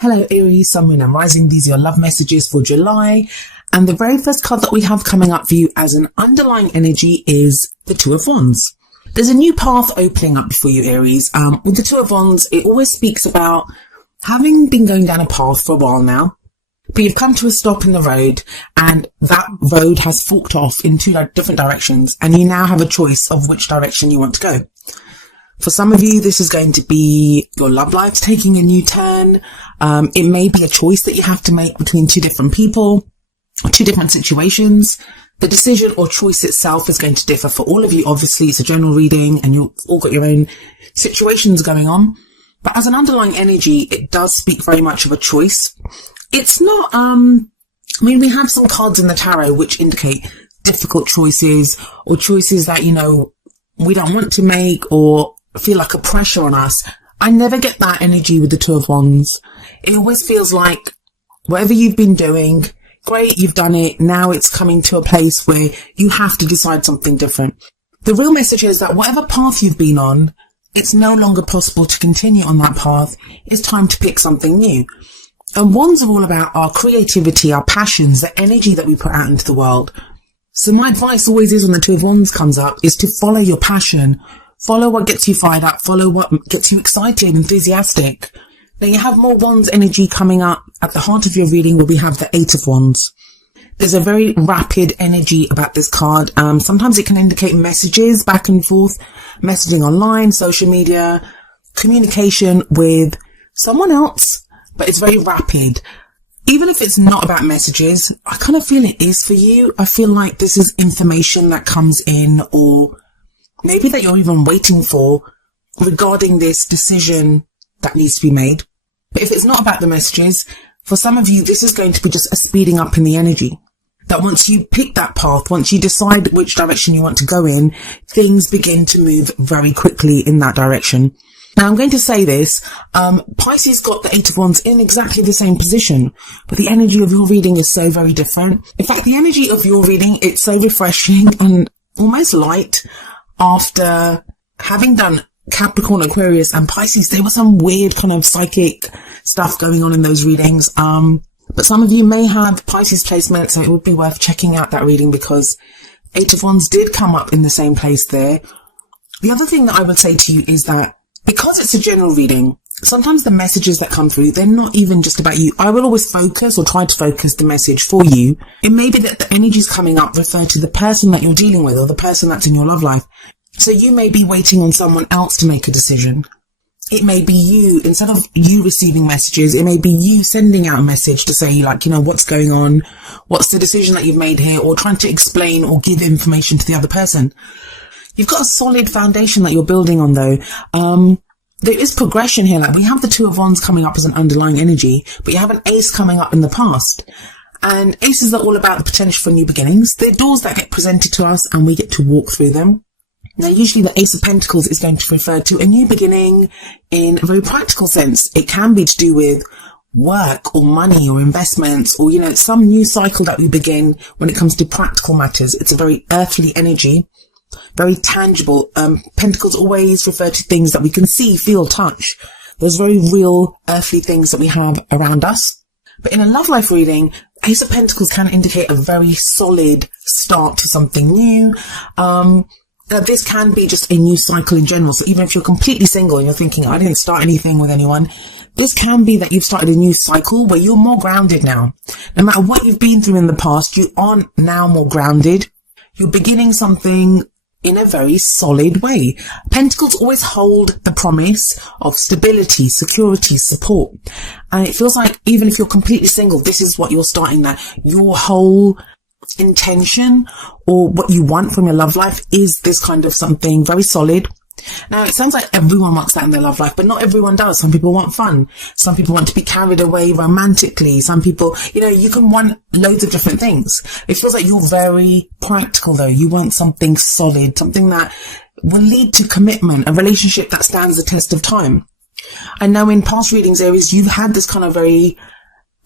Hello Aries, Sun, Moon and Rising. These are your love messages for July. And the very first card that we have coming up for you as an underlying energy is the Two of Wands. There's a new path opening up for you, Aries. With the Two of Wands, it always speaks about having been going down a path for a while now, but you've come to a stop in the road and that road has forked off in two different directions and you now have a choice of which direction you want to go. For some of you, this is going to be your love life taking a new turn. It may be a choice that you have to make between two different people, two different situations. The decision or choice itself is going to differ for all of you. Obviously, it's a general reading and you've all got your own situations going on. But as an underlying energy, it does speak very much of a choice. It's not, we have some cards in the tarot which indicate difficult choices or choices that, we don't want to make or feel like a pressure on us. I never get that energy with the Two of Wands. It always feels like whatever you've been doing, great, you've done it. Now it's coming to a place where you have to decide something different. The real message is that whatever path you've been on, it's no longer possible to continue on that path. It's time to pick something new. And Wands are all about our creativity, our passions, the energy that we put out into the world. So my advice always is when the Two of Wands comes up is to follow your passion. Follow what gets you fired up. Follow what gets you excited, enthusiastic. Now you have more Wands energy coming up at the heart of your reading where we have the Eight of Wands. There's a very rapid energy about this card. Sometimes it can indicate messages back and forth, messaging online, social media, communication with someone else, but it's very rapid. Even if it's not about messages, I kind of feel it is for you. I feel like this is information that comes in or maybe that you're even waiting for regarding this decision that needs to be made. But if it's not about the messages, for some of you, this is going to be just a speeding up in the energy. That once you pick that path, once you decide which direction you want to go in, things begin to move very quickly in that direction. Now, I'm going to say this, Pisces got the Eight of Wands in exactly the same position, but the energy of your reading is so very different. In fact, the energy of your reading, it's so refreshing and almost light. After having done Capricorn, Aquarius and Pisces, there was some weird kind of psychic stuff going on in those readings. But some of you may have Pisces placement, so it would be worth checking out that reading because Eight of Wands did come up in the same place there. The other thing that I would say to you is that because it's a general reading, sometimes the messages that come through, they're not even just about you. I will always focus or try to focus the message for you. It may be that the energies coming up refer to the person that you're dealing with or the person that's in your love life. So you may be waiting on someone else to make a decision. It may be you, instead of you receiving messages, it may be you sending out a message to say what's going on? What's the decision that you've made here? Or trying to explain or give information to the other person. You've got a solid foundation that you're building on though. There is progression here. Like we have the Two of Wands coming up as an underlying energy, but you have an Ace coming up in the past. And aces are all about the potential for new beginnings. They're doors that get presented to us and we get to walk through them. Now, usually the Ace of Pentacles is going to refer to a new beginning in a very practical sense. It can be to do with work or money or investments or, some new cycle that we begin when it comes to practical matters. It's a very earthly energy. Very tangible. Pentacles always refer to things that we can see, feel, touch. Those very real earthly things that we have around us. But in a love life reading, Ace of Pentacles can indicate a very solid start to something new. This can be just a new cycle in general. So even if you're completely single and you're thinking, I didn't start anything with anyone, this can be that you've started a new cycle where you're more grounded now. No matter what you've been through in the past, you are now more grounded. You're beginning something in a very solid way. Pentacles always hold the promise of stability, security, support. And it feels like even if you're completely single, this is what you're starting, that your whole intention or what you want from your love life is this kind of something very solid. Now, it sounds like everyone wants that in their love life, but not everyone does. Some people want fun. Some people want to be carried away romantically. Some people, you can want loads of different things. It feels like you're very practical though. You want something solid, something that will lead to commitment, a relationship that stands the test of time. I know in past readings, Aries, you've had this kind of very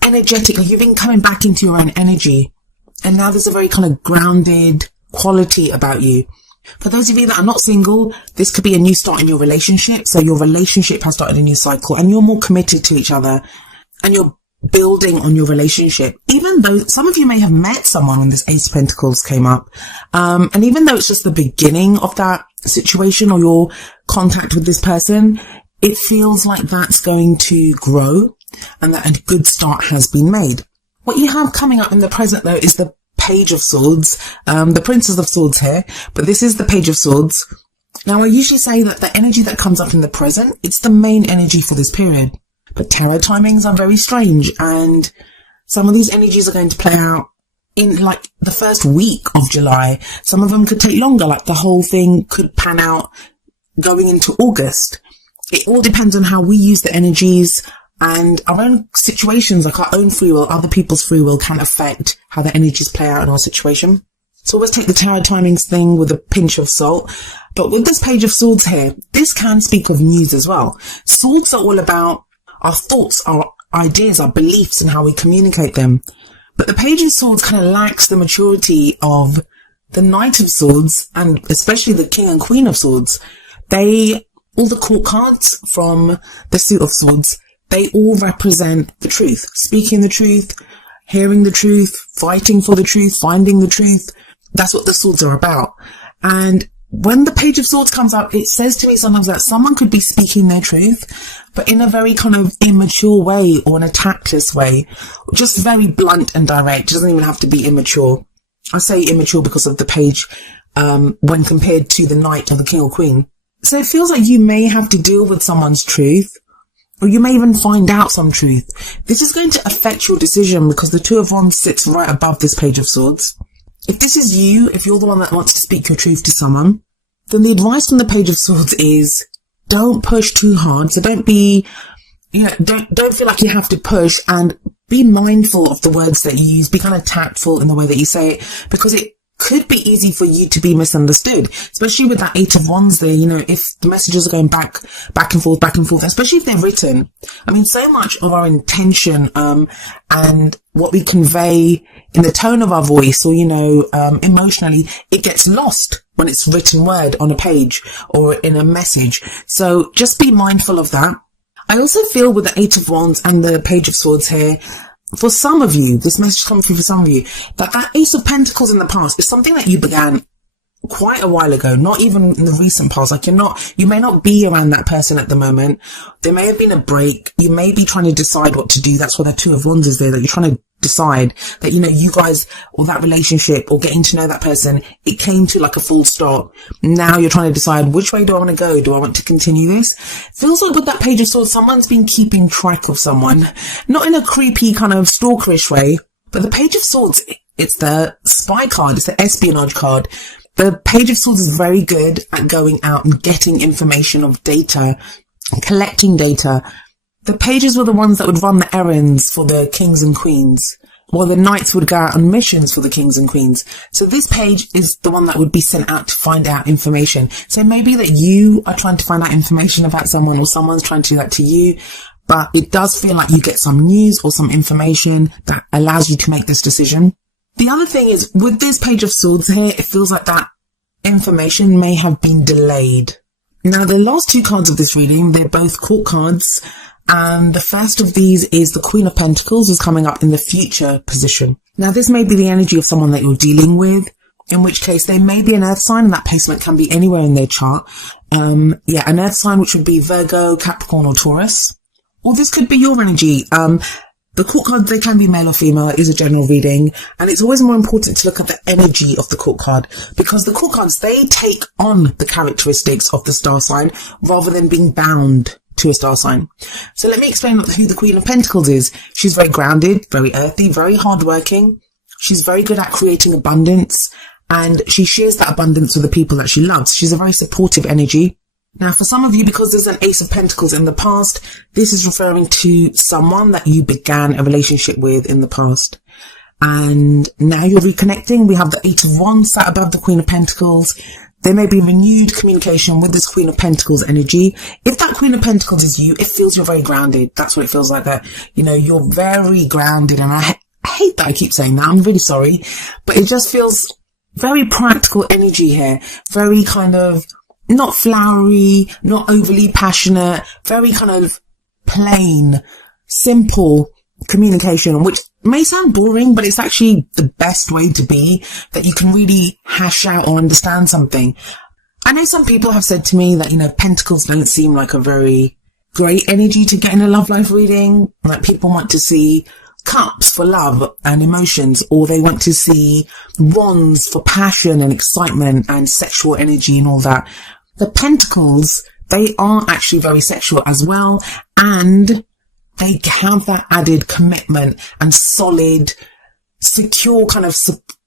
energetic, you've been coming back into your own energy. And now there's a very kind of grounded quality about you. For those of you that are not single, this could be a new start in your relationship. So your relationship has started a new cycle and you're more committed to each other. and you're building on your relationship. Even though some of you may have met someone when this Ace of Pentacles came up, and even though it's just the beginning of that situation or your contact with this person, it feels like that's going to grow and that a good start has been made. What you have coming up in the present, though, is the Page of Swords, the Princess of Swords here, but this is the Page of Swords. Now, I usually say that the energy that comes up in the present, it's the main energy for this period. But tarot timings are very strange, and some of these energies are going to play out in like the first week of July. Some of them could take longer, like the whole thing could pan out going into August. It all depends on how we use the energies, and our own situations, like our own free will, other people's free will, can affect how the energies play out in our situation. So always take the tarot timings thing with a pinch of salt. But with this Page of Swords here, this can speak of news as well. Swords are all about our thoughts, our ideas, our beliefs, and how we communicate them. But the Page of Swords kind of lacks the maturity of the Knight of Swords, and especially the King and Queen of Swords. All the court cards from the Suit of Swords, they all represent the truth. Speaking the truth, hearing the truth, fighting for the truth, finding the truth. That's what the swords are about. And when the Page of Swords comes up, it says to me sometimes that someone could be speaking their truth, but in a very kind of immature way or in a tactless way, just very blunt and direct. It doesn't even have to be immature. I say immature because of the page, when compared to the Knight or the King or Queen. So it feels like you may have to deal with someone's truth, or you may even find out some truth. This is going to affect your decision because the Two of Wands sits right above this Page of Swords. If this is you, if you're the one that wants to speak your truth to someone, then the advice from the Page of Swords is don't push too hard. So don't be, don't feel like you have to push, and be mindful of the words that you use. Be kind of tactful in the way that you say it, because it could be easy for you to be misunderstood, especially with that Eight of Wands there. If the messages are going back and forth, especially if they're written. I mean, so much of our intention, and what we convey in the tone of our voice or, emotionally, it gets lost when it's written word on a page or in a message. So just be mindful of that. I also feel with the Eight of Wands and the Page of Swords here, for some of you, this message comes through for some of you, that Ace of Pentacles in the past is something that you began quite a while ago, not even in the recent past. Like you may not be around that person at the moment. There may have been a break. You may be trying to decide what to do. That's why the Two of Wands is there, that you're trying to decide that, you guys, or that relationship, or getting to know that person, it came to like a full stop. Now you're trying to decide, which way do I want to go? Do I want to continue this? Feels like with that Page of Swords, someone's been keeping track of someone, not in a creepy kind of stalkerish way, but the Page of Swords, it's the spy card, it's the espionage card. The Page of Swords is very good at going out and getting information of data, collecting data. The pages were the ones that would run the errands for the kings and queens, while the knights would go out on missions for the kings and queens. So this page is the one that would be sent out to find out information. So maybe that you are trying to find out information about someone, or someone's trying to do that to you, but it does feel like you get some news or some information that allows you to make this decision. The other thing is, with this Page of Swords here, it feels like that information may have been delayed. Now, the last two cards of this reading, they're both court cards, and the first of these is the Queen of Pentacles, is coming up in the future position. Now, this may be the energy of someone that you're dealing with, in which case they may be an earth sign, and that placement can be anywhere in their chart. An earth sign, which would be Virgo, Capricorn, or Taurus. Or this could be your energy. The court cards, they can be male or female. It is a general reading, and it's always more important to look at the energy of the court card, because the court cards, they take on the characteristics of the star sign rather than being bound to a star sign. So let me explain who the Queen of Pentacles is. She's very grounded, very earthy, very hardworking. She's very good at creating abundance, and she shares that abundance with the people that she loves. She's a very supportive energy. Now, for some of you, because there's an Ace of Pentacles in the past, this is referring to someone that you began a relationship with in the past. And now you're reconnecting. We have the Eight of Wands sat above the Queen of Pentacles. There may be renewed communication with this Queen of Pentacles energy. If that Queen of Pentacles is you, it feels you're very grounded. That's what it feels like, that, you're very grounded. And I hate that I keep saying that. I'm really sorry. But it just feels very practical energy here. Very kind of not flowery, not overly passionate, very kind of plain, simple communication, which may sound boring, but it's actually the best way to be, that you can really hash out or understand something. I know some people have said to me that, you know, pentacles don't seem like a very great energy to get in a love life reading. Like, people want to see cups for love and emotions, or they want to see wands for passion and excitement and sexual energy and all that. The pentacles, they are actually very sexual as well, and they have that added commitment and solid, secure kind of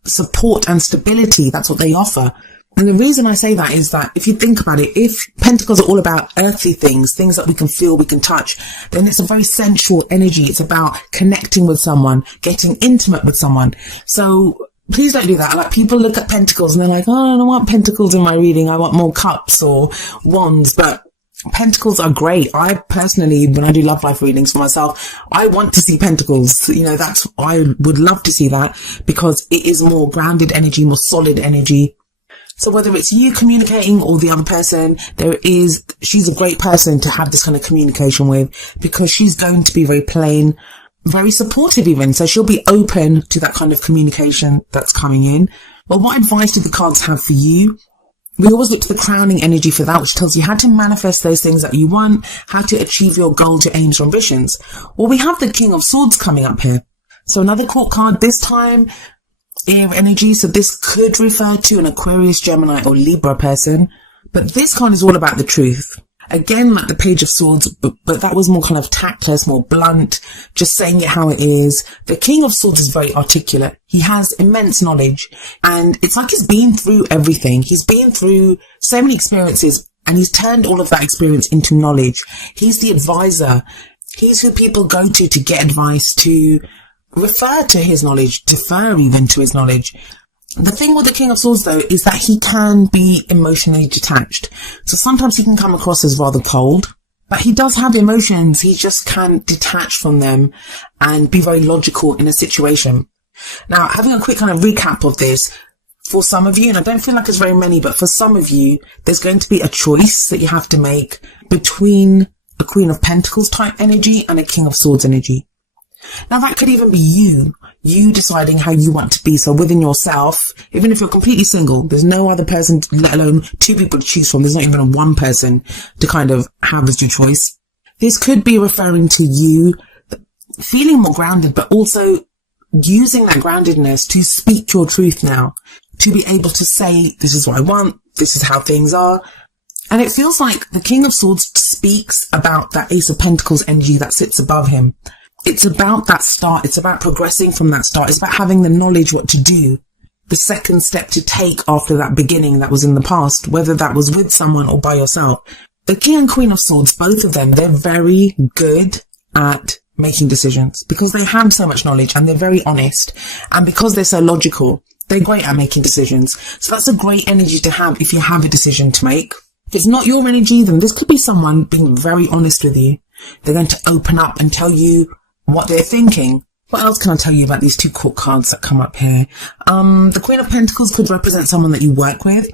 support and stability. That's what they offer. And the reason I say that is that if you think about it, if pentacles are all about earthly things, things that we can feel, we can touch, then it's a very sensual energy. It's about connecting with someone, getting intimate with someone. So please don't do that. Like, people look at pentacles and they're like, oh, I don't want pentacles in my reading. I want more cups or wands. But pentacles are great. I personally, when I do love life readings for myself, I want to see pentacles. You know, I would love to see that, because it is more grounded energy, more solid energy. So whether it's you communicating or the other person, she's a great person to have this kind of communication with, because she's going to be very plain, very supportive even. So she'll be open to that kind of communication that's coming in. But what advice do the cards have for you? We always look to the crowning energy for that, which tells you how to manifest those things that you want, how to achieve your goals, your aims, your ambitions. Well, we have the King of Swords coming up here. So another court card, this time air energy. So this could refer to an Aquarius, Gemini or Libra person. But this card is all about the truth. Again, like the Page of Swords, but that was more kind of tactless, more blunt, just saying it how it is. The King of Swords is very articulate. He has immense knowledge, and it's like he's been through everything. He's been through so many experiences, and he's turned all of that experience into knowledge. He's the advisor. He's who people go to get advice, to refer to his knowledge, defer even to his knowledge. The thing with the King of Swords, though, is that he can be emotionally detached. So sometimes he can come across as rather cold, but he does have emotions. He just can't detach from them and be very logical in a situation. Now, having a quick kind of recap of this, for some of you, and I don't feel like there's very many, but for some of you, there's going to be a choice that you have to make between a Queen of Pentacles type energy and a King of Swords energy. Now, that could even be you deciding how you want to be. So within yourself, even if you're completely single, there's no other person, let alone two people to choose from. There's not even one person to kind of have as your choice. This could be referring to you feeling more grounded, but also using that groundedness to speak your truth now, to be able to say, this is what I want, this is how things are. And it feels like the King of Swords speaks about that Ace of Pentacles energy that sits above him. It's about that start. It's about progressing from that start. It's about having the knowledge what to do, the second step to take after that beginning that was in the past, whether that was with someone or by yourself. The King and Queen of Swords, both of them, they're very good at making decisions because they have so much knowledge and they're very honest. And because they're so logical, they're great at making decisions. So that's a great energy to have if you have a decision to make. If it's not your energy, then this could be someone being very honest with you. They're going to open up and tell you what they're thinking. What else can I tell you about these two court cards that come up here? The Queen of Pentacles could represent someone that you work with.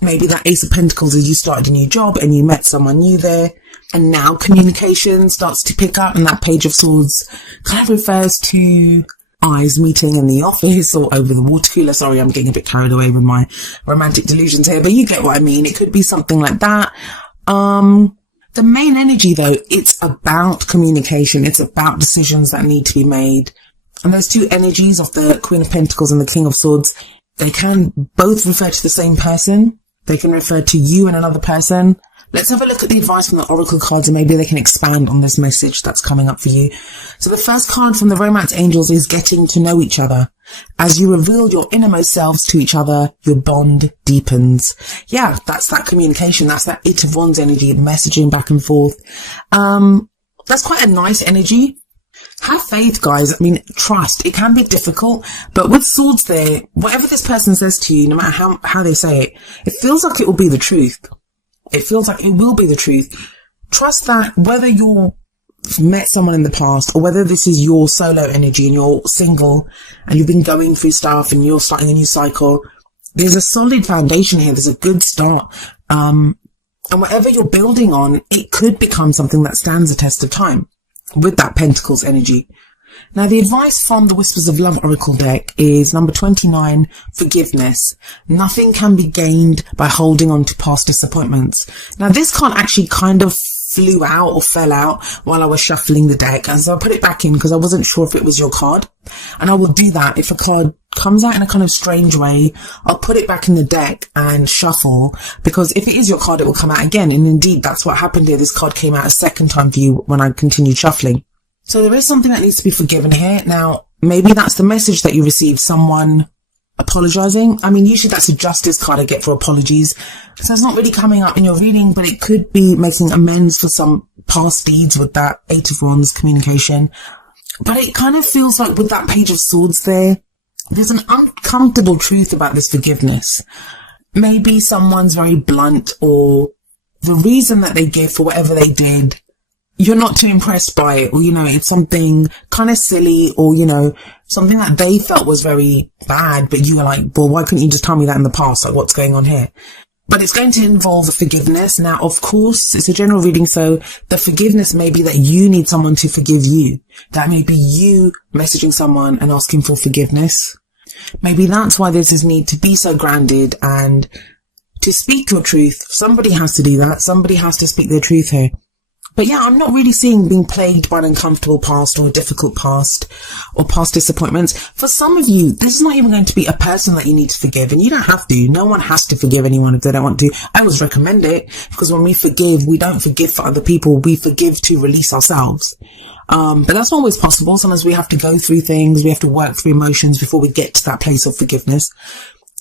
Maybe that Ace of Pentacles is you started a new job and you met someone new there. And now communication starts to pick up, and that Page of Swords kind of refers to eyes meeting in the office or over the water cooler. Sorry, I'm getting a bit carried away with my romantic delusions here, but you get what I mean. It could be something like that. The main energy, though, it's about communication. It's about decisions that need to be made. And those two energies of the Queen of Pentacles and the King of Swords, they can both refer to the same person. They can refer to you and another person. Let's have a look at the advice from the Oracle cards, and maybe they can expand on this message that's coming up for you. So the first card from the Romance Angels is getting to know each other. As you reveal your innermost selves to each other, your bond deepens. Yeah, that's that communication. That's that Eight of Wands energy, messaging back and forth. That's quite a nice energy. Have faith, guys. I mean, trust. It can be difficult, but with swords there, whatever this person says to you, no matter how they say it, it feels like it will be the truth. It feels like it will be the truth. Trust that whether you've met someone in the past or whether this is your solo energy and you're single and you've been going through stuff and you're starting a new cycle, there's a solid foundation here. There's a good start. And whatever you're building on, it could become something that stands the test of time. with that Pentacles energy. Now, the advice from the Whispers of Love Oracle deck is number 29, forgiveness. Nothing can be gained by holding on to past disappointments. Now, this card actually kind of flew out or fell out while I was shuffling the deck, and so I put it back in because I wasn't sure if it was your card. And I will do that if a card comes out in a kind of strange way. I'll put it back in the deck and shuffle, because if it is your card, it will come out again. And indeed, that's what happened here. This card came out a second time for you when I continued shuffling. So there is something that needs to be forgiven here. Now, maybe that's the message that you received, someone apologizing. I mean, usually that's a justice card I get for apologies. So it's not really coming up in your reading, but it could be making amends for some past deeds with that 8 of Wands communication. But it kind of feels like with that Page of Swords there's an uncomfortable truth about this forgiveness. Maybe someone's very blunt, or the reason that they give for whatever they did, you're not too impressed by it, or, it's something kind of silly, or, something that they felt was very bad, but you were like, well, why couldn't you just tell me that in the past? Like, what's going on here? But it's going to involve forgiveness. Now, of course, it's a general reading, so the forgiveness may be that you need someone to forgive you. That may be you messaging someone and asking for forgiveness. Maybe that's why there's this need to be so grounded and to speak your truth. Somebody has to do that. Somebody has to speak their truth here. But yeah, I'm not really seeing being plagued by an uncomfortable past or a difficult past or past disappointments. For some of you, this is not even going to be a person that you need to forgive, and you don't have to. No one has to forgive anyone if they don't want to. I always recommend it, because when we forgive, we don't forgive for other people. We forgive to release ourselves. But that's not always possible. Sometimes we have to go through things. We have to work through emotions before we get to that place of forgiveness.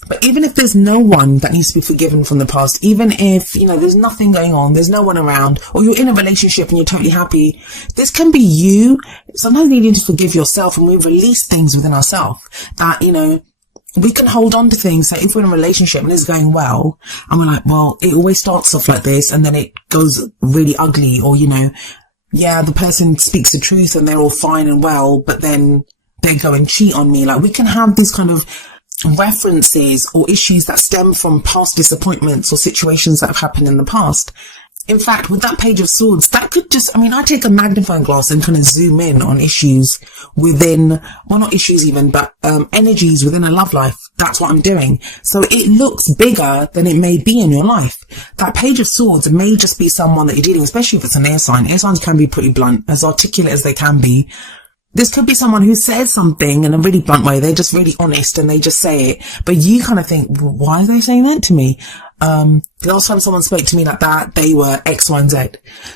But even if there's no one that needs to be forgiven from the past, even if, there's nothing going on, there's no one around, or you're in a relationship and you're totally happy, this can be you sometimes needing to forgive yourself, and we release things within ourselves that, we can hold on to things. So if we're in a relationship and it's going well, and we're like, well, it always starts off like this and then it goes really ugly, or, the person speaks the truth and they're all fine and well, but then they go and cheat on me. Like, we can have these kind of references or issues that stem from past disappointments or situations that have happened in the past. In fact, with that Page of Swords, that could just, I take a magnifying glass and kind of zoom in on issues within, well, not issues even, but energies within a love life. That's what I'm doing. So it looks bigger than it may be in your life. That Page of Swords may just be someone that you're dealing with, especially if it's an air sign. Air signs can be pretty blunt, as articulate as they can be. This could be someone who says something in a really blunt way. They're just really honest and they just say it. But you kind of think, well, why are they saying that to me? The last time someone spoke to me like that, they were X, Y, and Z.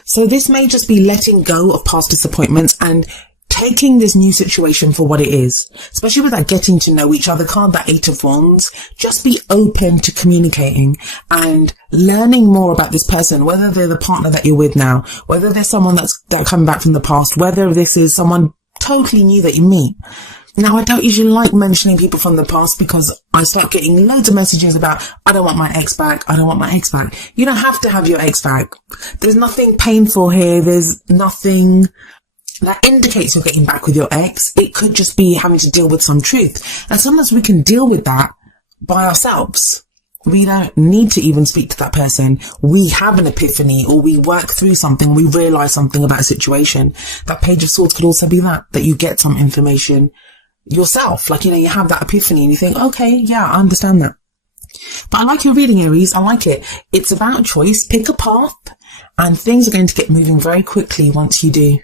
So this may just be letting go of past disappointments and taking this new situation for what it is. Especially with that getting to know each other card, that 8 of Wands. Just be open to communicating and learning more about this person, whether they're the partner that you're with now, whether there's someone that's coming back from the past, whether this is someone totally new that you meet. Now, I don't usually like mentioning people from the past, because I start getting loads of messages about, I don't want my ex back. I don't want my ex back. You don't have to have your ex back. There's nothing painful here. There's nothing that indicates you're getting back with your ex. It could just be having to deal with some truth. And sometimes we can deal with that by ourselves. We don't need to even speak to that person. We have an epiphany, or we work through something, we realize something about a situation. That Page of Swords could also be that you get some information yourself. Like, you have that epiphany and you think, okay, yeah, I understand that. But I like your reading, Aries. I like it. It's about choice. Pick a path and things are going to get moving very quickly once you do.